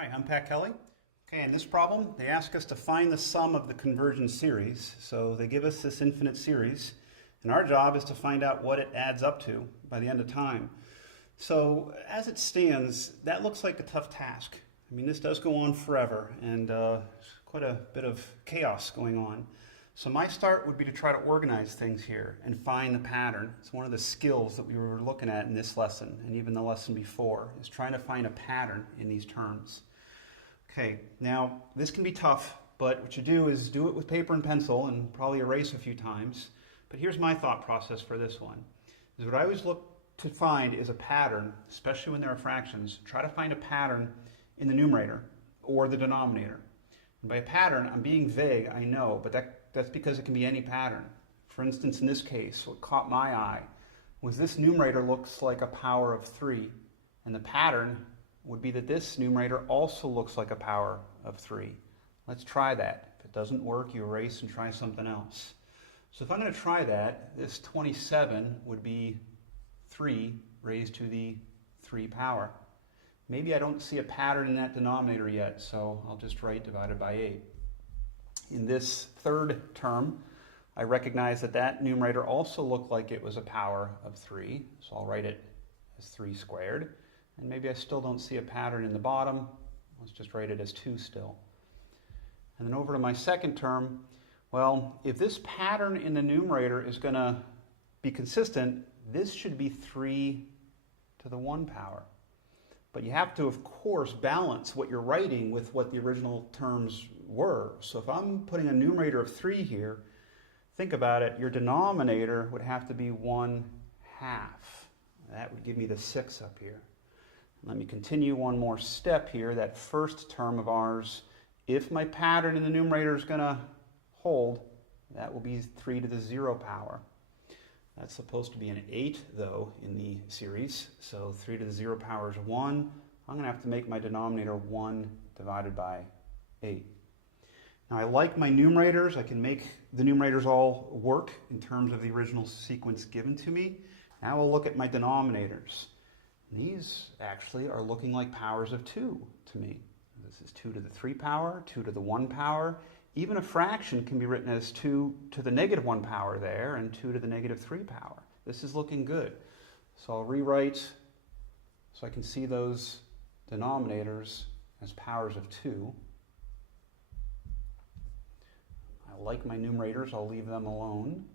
Hi, I'm Pat Kelly. Okay, in this problem, they ask us to find the sum of the convergence series. So they give us this infinite series, and our job is to find out what it adds up to by the end of time. So as it stands, that looks like a tough task. I mean, this does go on forever, and quite a bit of chaos going on. So my start would be to try to organize things here and find the pattern. It's one of the skills that we were looking at in this lesson, and even the lesson before, is trying to find a pattern in these terms. Okay, now this can be tough, but what you do is do it with paper and pencil and probably erase a few times. But here's my thought process for this one. Is what I always look to find is a pattern, especially when there are fractions. Try to find a pattern in the numerator or the denominator. And by a pattern, I'm being vague, I know, but that's because it can be any pattern. For instance, in this case, what caught my eye was this numerator looks like a power of 3, and the pattern would be that this numerator also looks like a power of 3. Let's try that. If it doesn't work, you erase and try something else. So if I'm going to try that, this 27 would be 3 raised to the 3 power. Maybe I don't see a pattern in that denominator yet, so I'll just write divided by 8. In this third term, I recognize that that numerator also looked like it was a power of 3, so I'll write it as 3 squared. And maybe I still don't see a pattern in the bottom. Let's just write it as 2 still. And then over to my second term, well, if this pattern in the numerator is going to be consistent, this should be 3 to the 1 power. But you have to, of course, balance what you're writing with what the original terms were. So if I'm putting a numerator of 3 here, think about it, your denominator would have to be 1/2. That would give me the 6 up here. Let me continue one more step here. That first term of ours, if my pattern in the numerator is going to hold, that will be 3 to the 0 power. That's supposed to be an 8, though, in the series. So 3 to the 0 power is 1. I'm going to have to make my denominator 1 divided by 8. Now, I like my numerators. I can make the numerators all work in terms of the original sequence given to me. Now we'll look at my denominators. These actually are looking like powers of 2 to me. This is 2 to the 3 power, 2 to the 1 power. Even a fraction can be written as 2 to the negative 1 power there and 2 to the negative 3 power. This is looking good. So I'll rewrite so I can see those denominators as powers of 2. I like my numerators. I'll leave them alone.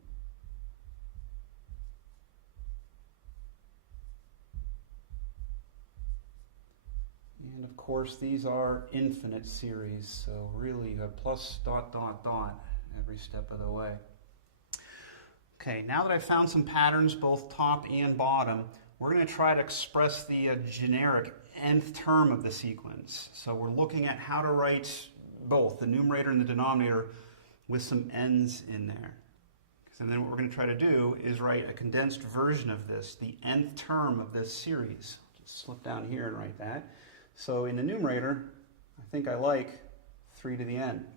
And of course, these are infinite series, so really you have plus dot dot dot every step of the way. Okay, now that I've found some patterns both top and bottom, we're going to try to express the generic nth term of the sequence. So we're looking at how to write both the numerator and the denominator with some n's in there. And then what we're going to try to do is write a condensed version of this, the nth term of this series. Just slip down here and write that. So in the numerator, I think I like 3 to the n,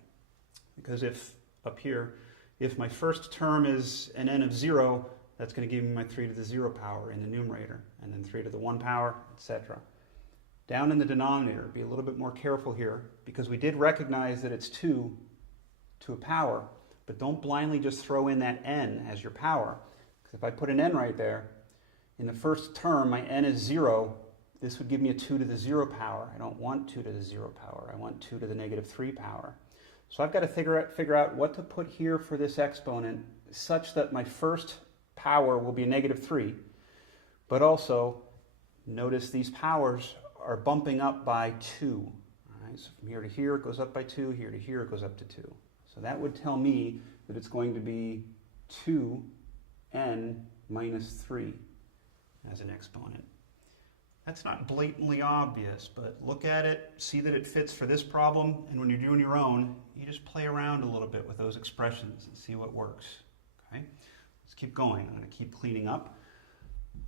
because if up here, if my first term is an n of 0, that's going to give me my 3 to the 0 power in the numerator, and then 3 to the 1 power, etc. Down in the denominator, be a little bit more careful here, because we did recognize that it's 2 to a power, but don't blindly just throw in that n as your power, because if I put an n right there, in the first term, my n is 0, this would give me a 2 to the 0 power. I don't want 2 to the 0 power. I want 2 to the negative 3 power. So I've got to figure out what to put here for this exponent such that my first power will be a negative 3. But also, notice these powers are bumping up by 2. All right, so from here to here it goes up by 2, here to here it goes up to 2. So that would tell me that it's going to be 2n minus 3 as an exponent. That's not blatantly obvious, but look at it, see that it fits for this problem, and when you're doing your own, you just play around a little bit with those expressions and see what works. Okay? Let's keep going. I'm going to keep cleaning up.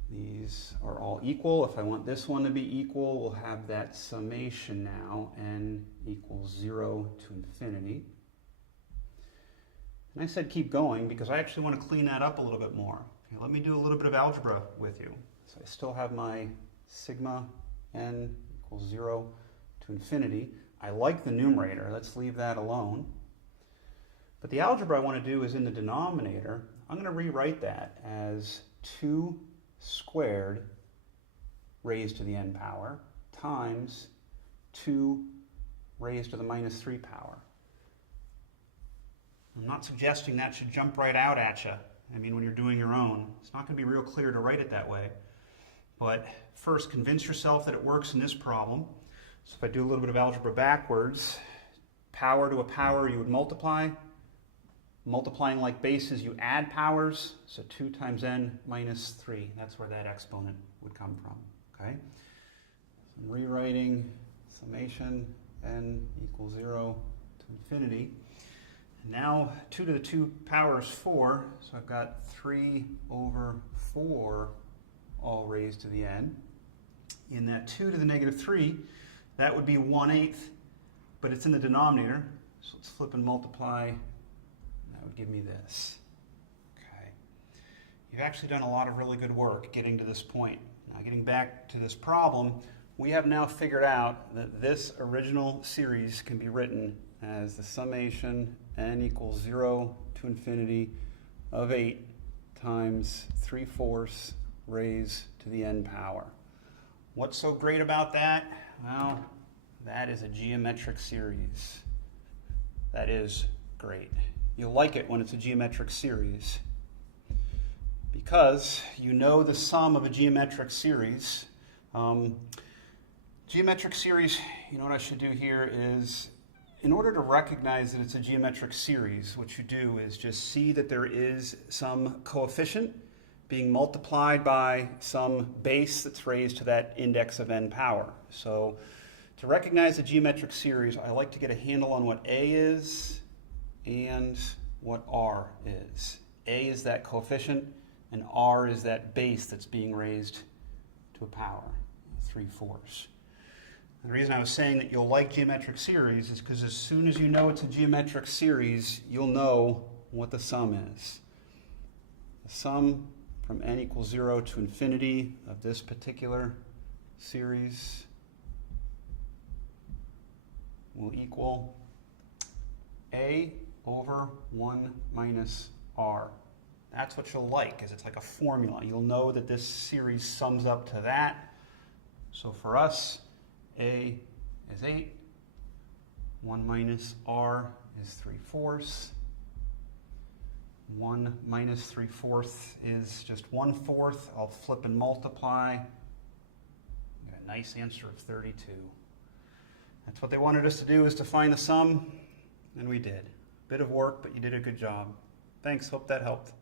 These are all equal. If I want this one to be equal, we'll have that summation now, n equals 0 to infinity. And I said keep going because I actually want to clean that up a little bit more. Okay, let me do a little bit of algebra with you. So I still have my sigma n equals 0 to to infinity. I like the numerator. Let's leave that alone. But the algebra I want to do is in the denominator. I'm going to rewrite that as 2 squared raised to the n power times 2 raised to the minus 3 power. I'm not suggesting that should jump right out at you. I mean, when you're doing your own, it's not going to be real clear to write it that way. But first, convince yourself that it works in this problem. So if I do a little bit of algebra backwards, power to a power you would multiply. Multiplying like bases, you add powers. So 2 times n minus 3. That's where that exponent would come from. Okay? So I'm rewriting summation n equals 0 to infinity. And now 2 to the 2 power is 4. So I've got 3 over 4 all raised to the n. In that 2 to the negative 3, that would be 1/8, but it's in the denominator. So let's flip and multiply. That would give me this. Okay. You've actually done a lot of really good work getting to this point. Now, getting back to this problem, we have now figured out that this original series can be written as the summation n equals 0 to infinity of 8 times 3/4 raised to the n power. What's so great about that? Well, that is a geometric series. That is great. You'll like it when it's a geometric series because you know the sum of a geometric series. Geometric series, you know what I should do here is, in order to recognize that it's a geometric series, what you do is just see that there is some coefficient being multiplied by some base that's raised to that index of n power. So to recognize a geometric series, I like to get a handle on what a is and what r is. A is that coefficient, and r is that base that's being raised to a power, 3/4. The reason I was saying that you'll like geometric series is because as soon as you know it's a geometric series, you'll know what the sum is. The sum from n equals 0 to infinity of this particular series will equal a over 1 minus r. That's what you'll like, is it's like a formula. You'll know that this series sums up to that. So for us, a is 8, 1 minus r is 3/4. 1 minus 3/4 is just 1/4. I'll flip and multiply. Get a nice answer of 32. That's what they wanted us to do, is to find the sum, and we did. Bit of work, but you did a good job. Thanks, hope that helped.